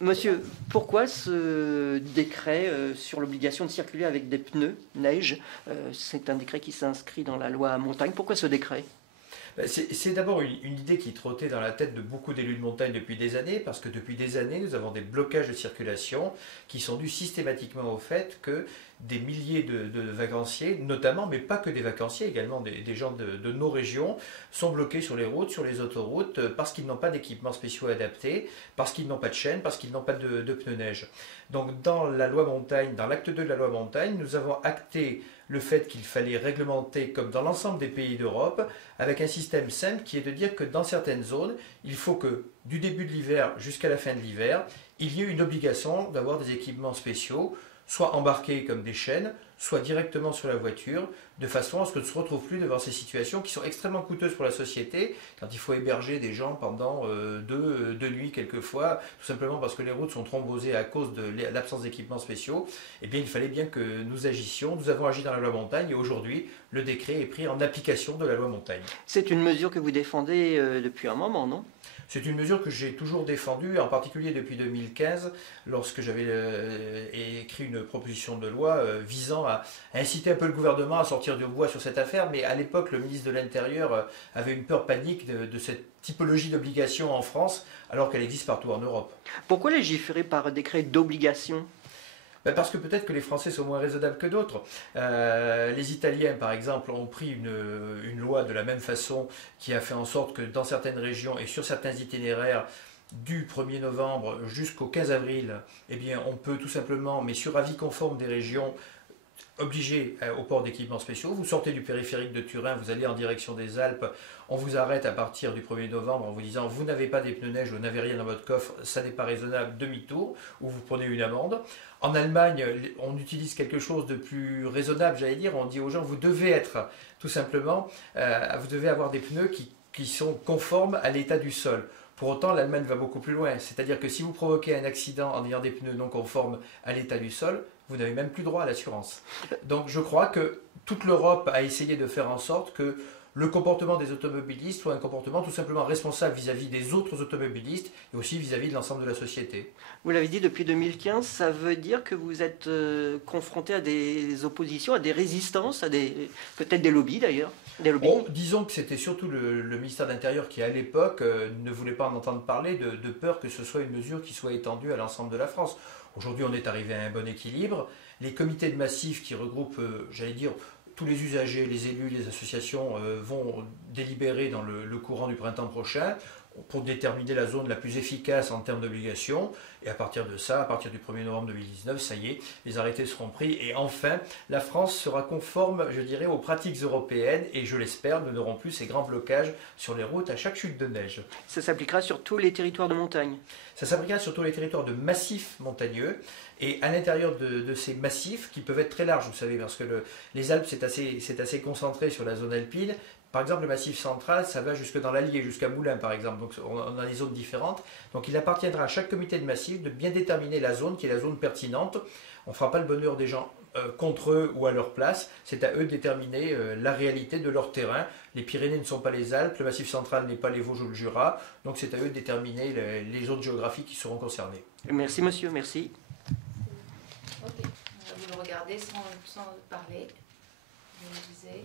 Monsieur, pourquoi ce décret sur l'obligation de circuler avec des pneus neige? C'est un décret qui s'inscrit dans la loi montagne. Pourquoi ce décret? C'est d'abord une idée qui trottait dans la tête de beaucoup d'élus de montagne depuis des années, parce que depuis des années, nous avons des blocages de circulation qui sont dus systématiquement au fait que des milliers de vacanciers, notamment, mais pas que des vacanciers, également des gens de nos régions, sont bloqués sur les routes, sur les autoroutes, parce qu'ils n'ont pas d'équipements spéciaux adaptés, parce qu'ils n'ont pas de chaînes, parce qu'ils n'ont pas de pneus neige. Donc dans la loi montagne, dans l'acte 2 de la loi montagne, nous avons acté le fait qu'il fallait réglementer, comme dans l'ensemble des pays d'Europe, avec un système simple qui est de dire que dans certaines zones, il faut que du début de l'hiver jusqu'à la fin de l'hiver, il y ait une obligation d'avoir des équipements spéciaux, soit embarqués comme des chaînes, soit directement sur la voiture, de façon à ce qu'on ne se retrouve plus devant ces situations qui sont extrêmement coûteuses pour la société, quand il faut héberger des gens pendant deux nuits quelquefois, tout simplement parce que les routes sont thrombosées à cause de l'absence d'équipements spéciaux. Eh bien, il fallait bien que nous agissions. Nous avons agi dans la loi montagne et aujourd'hui, le décret est pris en application de la loi montagne. C'est une mesure que vous défendez depuis un moment, non? C'est une mesure que j'ai toujours défendue, en particulier depuis 2015, lorsque j'avais écrit une proposition de loi visant à inciter un peu le gouvernement à sortir du bois sur cette affaire. Mais à l'époque, le ministre de l'Intérieur avait une peur panique de cette typologie d'obligation en France, alors qu'elle existe partout en Europe. Pourquoi légiférer par décret d'obligation? Parce que peut-être que les Français sont moins raisonnables que d'autres. Les Italiens, par exemple, ont pris une loi de la même façon qui a fait en sorte que dans certaines régions et sur certains itinéraires, du 1er novembre jusqu'au 15 avril, eh bien, on peut tout simplement, mais sur avis conforme des régions, obligé au port d'équipements spéciaux. Vous sortez du périphérique de Turin, vous allez en direction des Alpes, on vous arrête à partir du 1er novembre en vous disant vous n'avez pas des pneus neige, vous n'avez rien dans votre coffre, ça n'est pas raisonnable, demi-tour, ou vous prenez une amende. En Allemagne, on utilise quelque chose de plus raisonnable, j'allais dire, on dit aux gens vous devez être tout simplement, vous devez avoir des pneus qui sont conformes à l'état du sol. Pour autant, l'Allemagne va beaucoup plus loin. C'est-à-dire que si vous provoquez un accident en ayant des pneus non conformes à l'état du sol, vous n'avez même plus droit à l'assurance. Donc je crois que toute l'Europe a essayé de faire en sorte que le comportement des automobilistes soit un comportement tout simplement responsable vis-à-vis des autres automobilistes et aussi vis-à-vis de l'ensemble de la société. Vous l'avez dit, depuis 2015, ça veut dire que vous êtes confronté à des oppositions, à des résistances, à peut-être des lobbies d'ailleurs. Bon, disons que c'était surtout le ministère de l'Intérieur qui, à l'époque, ne voulait pas en entendre parler de peur que ce soit une mesure qui soit étendue à l'ensemble de la France. Aujourd'hui, on est arrivé à un bon équilibre. Les comités de massif qui regroupent, j'allais dire, tous les usagers, les élus, les associations vont délibérer dans le courant du printemps prochain pour déterminer la zone la plus efficace en termes d'obligation. Et à partir de ça, à partir du 1er novembre 2019, ça y est, les arrêtés seront pris. Et enfin, la France sera conforme, je dirais, aux pratiques européennes. Et je l'espère, nous n'aurons plus ces grands blocages sur les routes à chaque chute de neige. Ça s'appliquera sur tous les territoires de montagne? Ça s'appliquera sur tous les territoires de massifs montagneux. Et à l'intérieur de ces massifs, qui peuvent être très larges, vous savez, parce que les Alpes, c'est assez concentré sur la zone alpine. Par exemple, le massif central, ça va jusque dans l'Allier, jusqu'à Moulins, par exemple. Donc, on a des zones différentes. Donc, il appartiendra à chaque comité de massif de bien déterminer la zone qui est la zone pertinente. On ne fera pas le bonheur des gens contre eux ou à leur place. C'est à eux de déterminer la réalité de leur terrain. Les Pyrénées ne sont pas les Alpes, le massif central n'est pas les Vosges ou le Jura. Donc, c'est à eux de déterminer les zones géographiques qui seront concernées. Merci, monsieur. Merci. Ok, vous le regardez sans parler. Vous me disiez.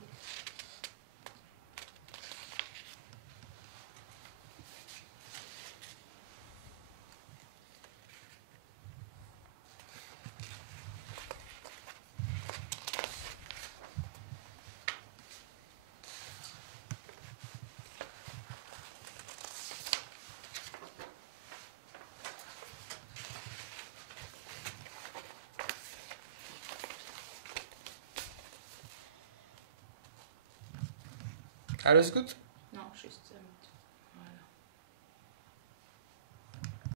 Alles gut?